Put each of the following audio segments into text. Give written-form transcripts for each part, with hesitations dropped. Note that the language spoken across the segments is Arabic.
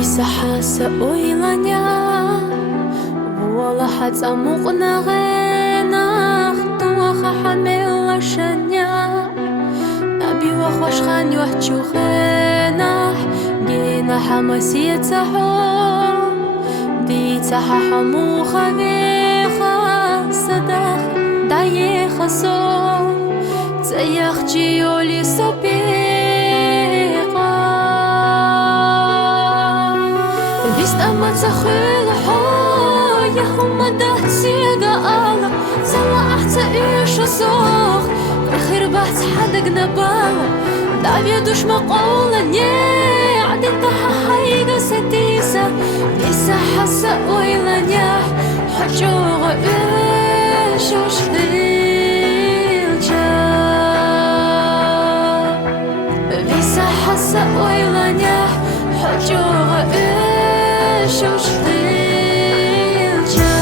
Исахаса ойланя Вола хаца муqnaghenах Туаха хамелашanya Наби вахвашхан юахчухенах Гена хамасиецахо Дицаха хамухавеха Садах даехасо Цаях чиоли сопеха Вистама цахилхо Яхум датсига алла Сала ахца ишу сох Прихирбац حدق نبالا دعوي دوش مقولة نيه عدين تحا حيقة ستيسة ليسا حاسة ويلا نياح حجوغ إيشوش فيلجا ليسا حاسة ويلا نياح حجوغ إيشوش فيلجا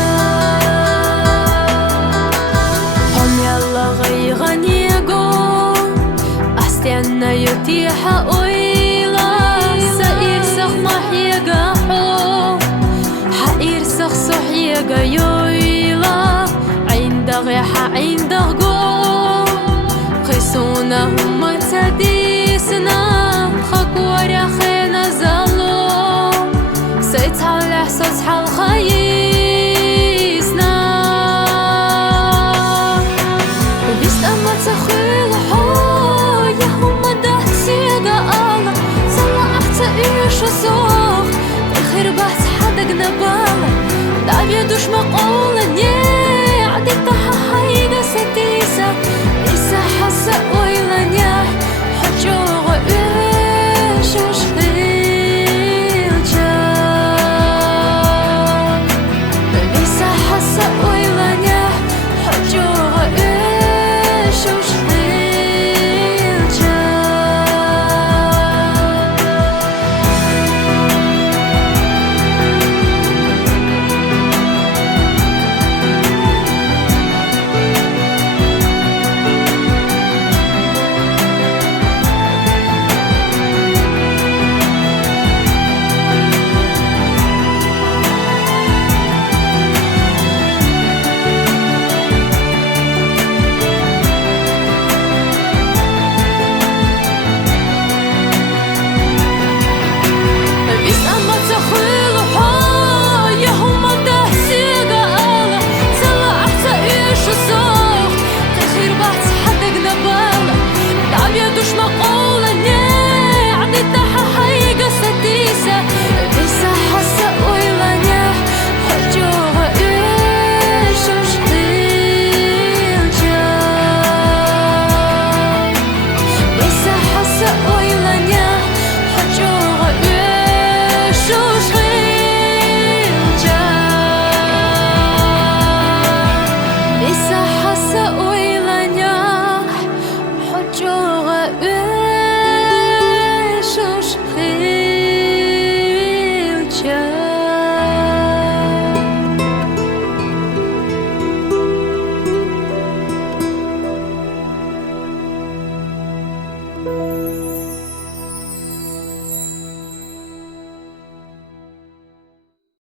هم يلا غيغني أنا يتيحة أويلا سائر سخ محيقا حو حائر سخ صحيقا يويلا عند غيحة عند غو خيسونا هم تديسنا خكورا خينا زالو سيتحال إحساس حال خيسنا وبيست أما تخيل حو إيش صوخ الخير بحث حدق نبالة دعوي دوش مقولة